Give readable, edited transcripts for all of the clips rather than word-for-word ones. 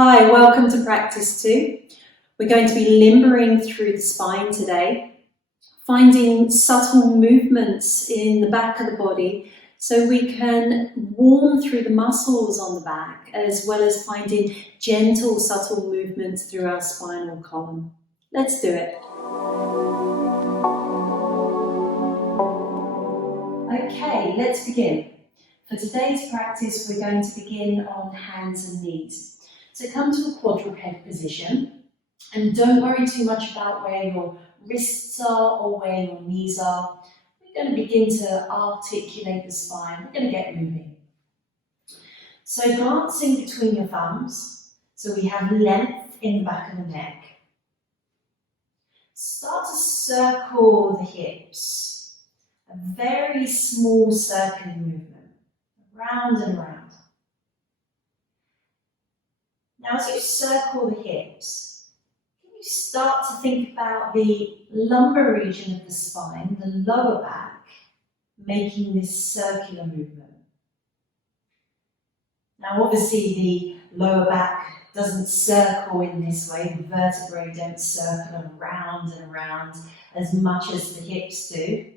Hi, welcome to practice 2. We're going to be limbering through the spine today, finding subtle movements in the back of the body so we can warm through the muscles on the back, as well as finding gentle, subtle movements through our spinal column. Let's do it. Okay, let's begin. For today's practice, we're going to begin on hands and knees. So come to a quadruped position and don't worry too much about where your wrists are or where your knees are. We're going to begin to articulate the spine. We're going to get moving. So glancing between your thumbs, so we have length in the back of the neck. Start to circle the hips, a very small circling movement, round and round. Now as you circle the hips, can you start to think about the lumbar region of the spine, the lower back, making this circular movement? Now obviously the lower back doesn't circle in this way, the vertebrae don't circle around and around as much as the hips do.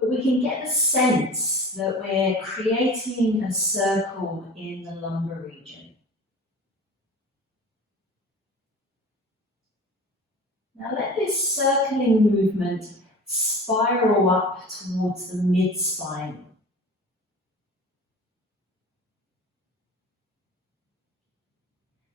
But we can get a sense that we're creating a circle in the lumbar region. Now let this circling movement spiral up towards the mid-spine.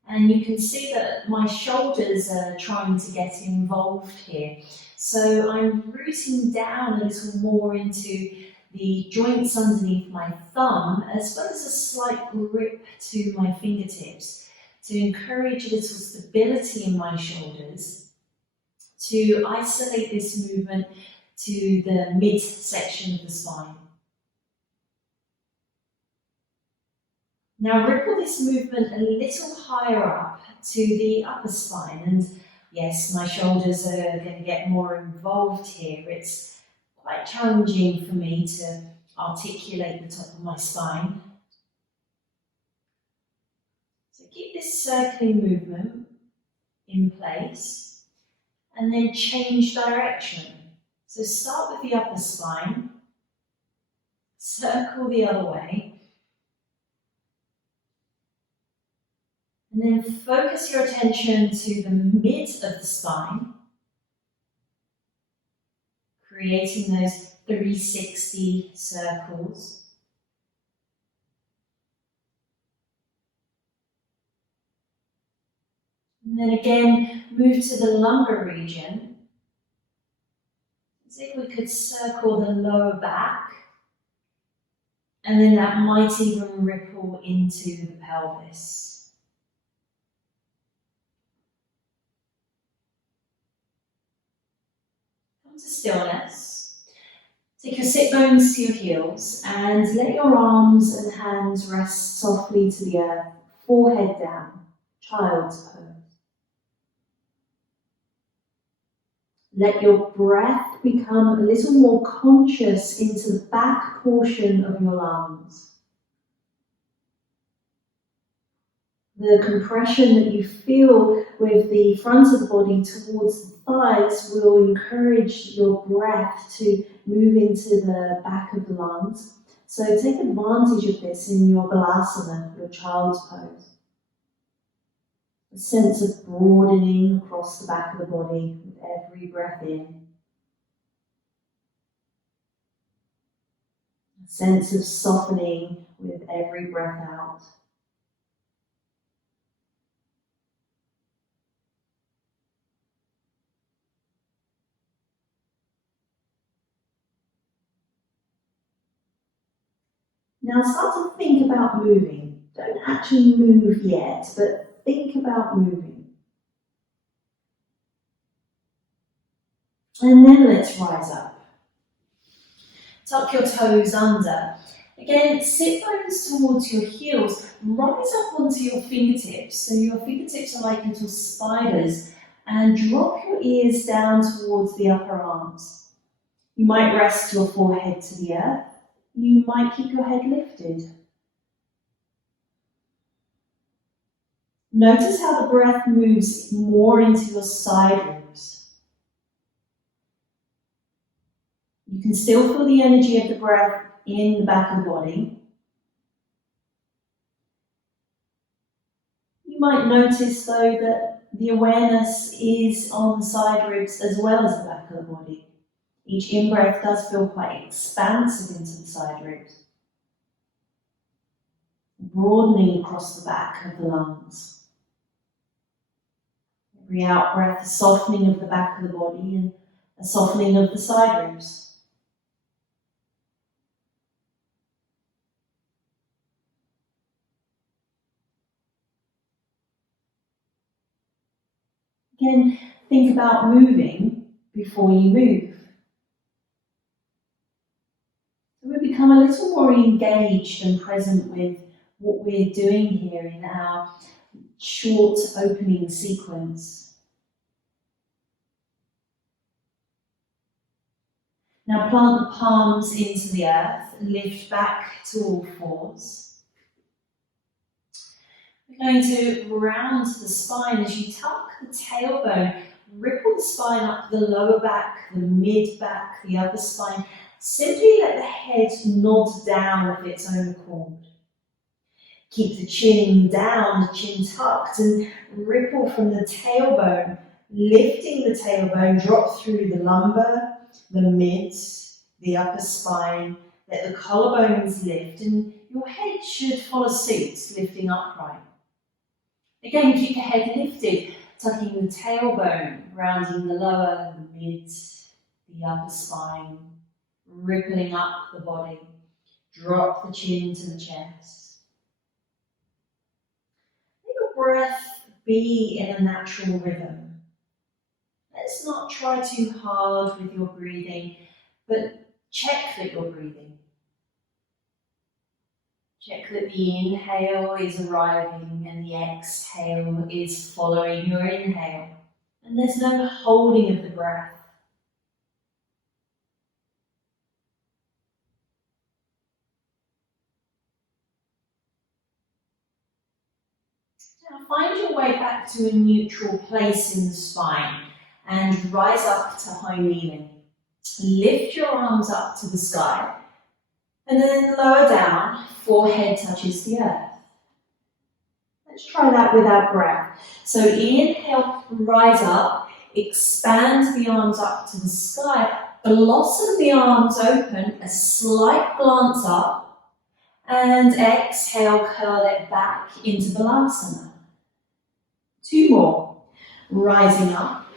And you can see that my shoulders are trying to get involved here. So I'm rooting down a little more into the joints underneath my thumb, as well as a slight grip to my fingertips to encourage a little stability in my shoulders, to isolate this movement to the midsection of the spine. Now ripple this movement a little higher up to the upper spine, and yes, my shoulders are going to get more involved here. It's quite challenging for me to articulate the top of my spine. So keep this circling movement in place. And then change direction. So start with the upper spine, circle the other way, and then focus your attention to the mid of the spine, creating those 360 circles. And then again, move to the lumbar region, as if we could circle the lower back, and then that might even ripple into the pelvis. Come to stillness. Take your sit bones to your heels and let your arms and hands rest softly to the earth, forehead down, child's pose. Let your breath become a little more conscious into the back portion of your lungs. The compression that you feel with the front of the body towards the thighs will encourage your breath to move into the back of the lungs. So take advantage of this in your balasana, your child's pose. A sense of broadening across the back of the body with every breath in. A sense of softening with every breath out. Now start to think about moving. Don't actually move yet, but think about moving. And then let's rise up. Tuck your toes under. Again, sit bones towards your heels. Rise up onto your fingertips. So your fingertips are like little spiders. And drop your ears down towards the upper arms. You might rest your forehead to the earth. You might keep your head lifted. Notice how the breath moves more into your side ribs. You can still feel the energy of the breath in the back of the body. You might notice though that the awareness is on the side ribs as well as the back of the body. Each in-breath does feel quite expansive into the side ribs, broadening across the back of the lungs. Every out-breath, a softening of the back of the body and a softening of the side ribs. Again, think about moving before you move. So we become a little more engaged and present with what we're doing here in our short opening sequence. Now plant the palms into the earth and lift back to all fours. We're going to round the spine as you tuck the tailbone, ripple the spine up the lower back, the mid back, the upper spine. Simply let the head nod down of its own accord. Keep the chin down, the chin tucked, and ripple from the tailbone, lifting the tailbone, drop through the lumbar, the mid, the upper spine. Let the collarbones lift, and your head should follow suit, lifting upright. Again, keep the head lifted, tucking the tailbone, rounding the lower, the mid, the upper spine, rippling up the body. Drop the chin to the chest. Let your breath be in a natural rhythm. Let's not try too hard with your breathing, but check that you're breathing. Check that the inhale is arriving and the exhale is following your inhale. And there's no holding of the breath. Now find your way back to a neutral place in the spine and rise up to high kneeling. Lift your arms up to the sky and then lower down, forehead touches the earth. Let's try that with our breath. So inhale, rise up, expand the arms up to the sky, blossom the arms open, a slight glance up, and exhale, curl it back into Balasana. 2 more. Rising up,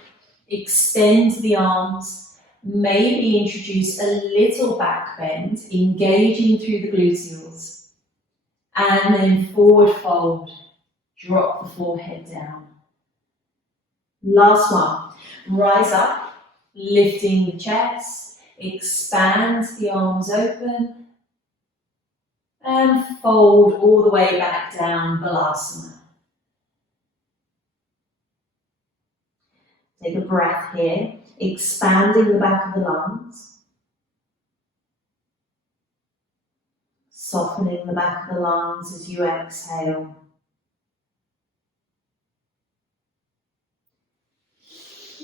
extend the arms, maybe introduce a little back bend, engaging through the gluteals, and then forward fold, drop the forehead down. Last one. Rise up, lifting the chest, expand the arms open, and fold all the way back down, Balasana. Take a breath here, expanding the back of the lungs, softening the back of the lungs as you exhale.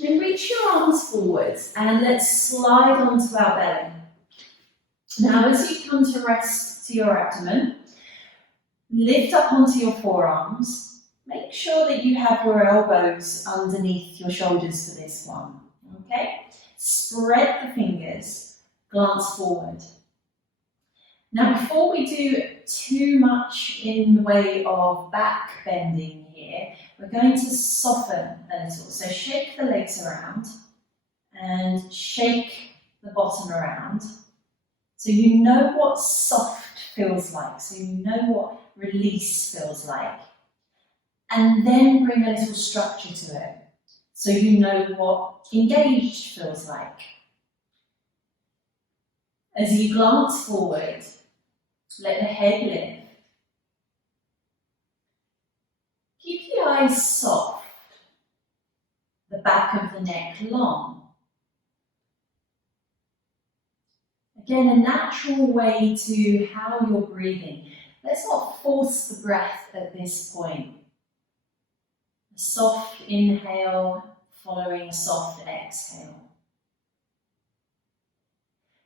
Then reach your arms forwards and let's slide onto our belly. Now as you come to rest to your abdomen, lift up onto your forearms. Make sure that you have your elbows underneath your shoulders for this one, okay? Spread the fingers, glance forward. Now before we do too much in the way of back bending here, we're going to soften a little. So shake the legs around and shake the bottom around. So you know what soft feels like, so you know what release feels like. And then bring a little structure to it, so you know what engaged feels like. As you glance forward, let the head lift. Keep the eyes soft, the back of the neck long. Again, a natural way to how you're breathing. Let's not force the breath at this point. soft inhale following a soft exhale.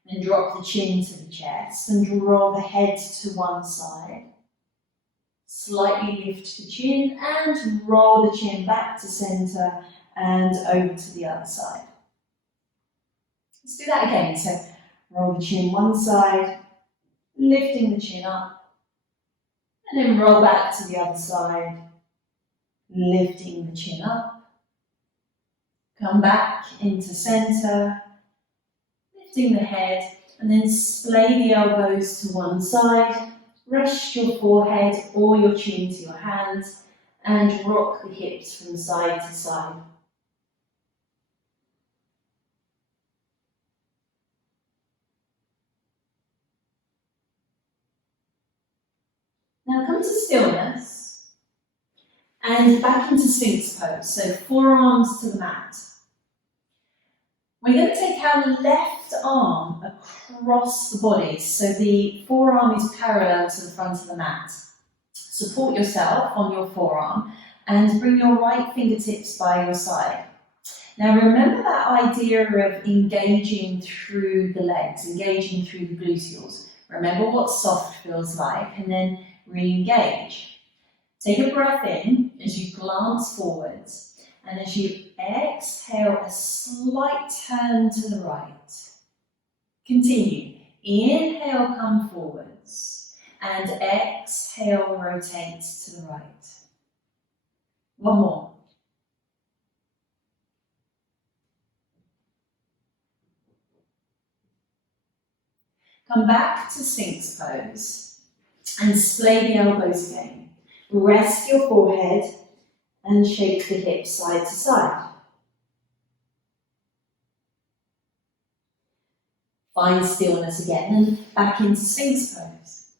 Then drop the chin to the chest and draw the head to one side. Slightly lift the chin and roll the chin back to centre and over to the other side. Let's do that again. So roll the chin one side, lifting the chin up, and then roll back to the other side, lifting the chin up. Come back into centre, lifting the head, and then splay the elbows to one side. Rest your forehead or your chin to your hands and rock the hips from side to side. Now come to stillness and back into Sphinx pose, so forearms to the mat. We're going to take our left arm across the body, so the forearm is parallel to the front of the mat. Support yourself on your forearm and bring your right fingertips by your side. Now remember that idea of engaging through the legs, engaging through the gluteals. Remember what soft feels like and then re-engage. Take a breath in as you glance forwards. And as you exhale, a slight turn to the right. Continue. Inhale, come forwards. And exhale, rotate to the right. One more. Come back to Sphinx pose and splay the elbows again. Rest your forehead and shake the hips side to side. Find stillness again and back into Sphinx pose.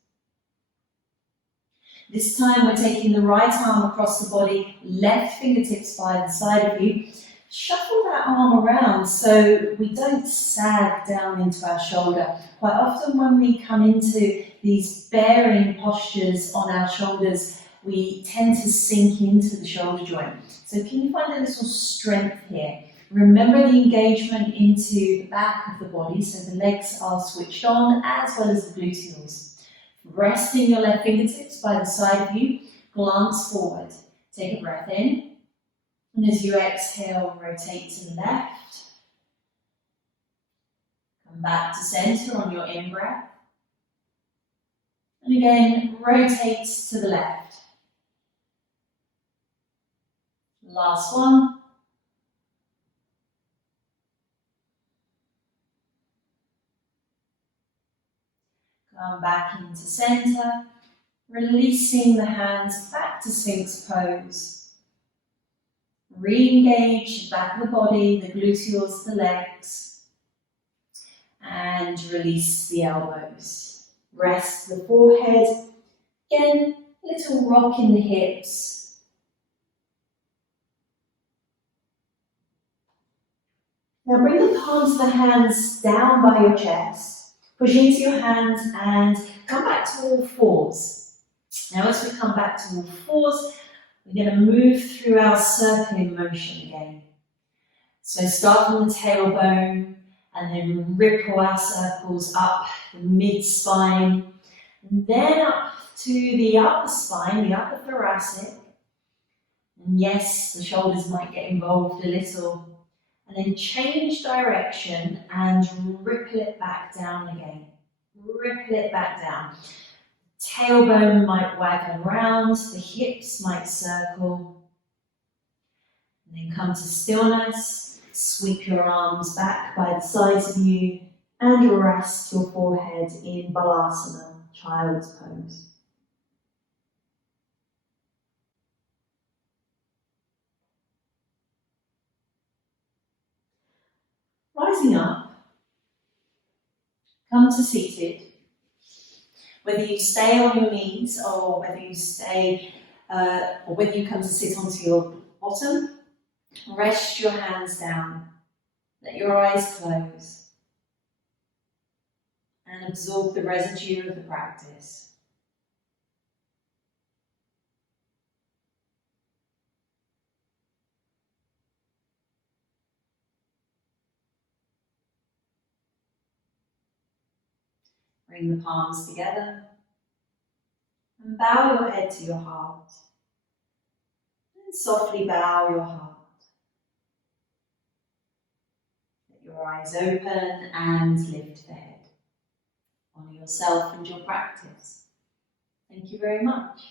This time we're taking the right arm across the body, left fingertips by the side of you. Shuffle that arm around so we don't sag down into our shoulder. Quite often when we come into these bearing postures on our shoulders, we tend to sink into the shoulder joint. So can you find a little strength here? Remember the engagement into the back of the body, so the legs are switched on as well as the gluteals. Resting your left fingertips by the side of you, glance forward. Take a breath in, and as you exhale, rotate to the left. Come back to centre on your in-breath. And again, rotate to the left. Last one. Come back into centre, releasing the hands back to Sphinx pose. Re-engage the back of the body, the gluteals, the legs, and release the elbows. Rest the forehead. Again, little rock in the hips. Now bring the palms of the hands down by your chest, push into your hands and come back to all fours. Now as we come back to all fours, we're going to move through our circling motion again. So start from the tailbone and then ripple our circles up the mid-spine, and then up to the upper spine, the upper thoracic. And yes, the shoulders might get involved a little. And then change direction and ripple it back down again. Ripple it back down. Tailbone might wag around, the hips might circle. And then come to stillness. Sweep your arms back by the sides of you and rest your forehead in Balasana, child's pose. Rising up, come to seated. Whether you stay on your knees or whether you come to sit onto your bottom, rest your hands down. Let your eyes close and absorb the residue of the practice. Bring the palms together and bow your head to your heart. And softly bow your heart. Let your eyes open and lift the head. Honour yourself and your practice. Thank you very much.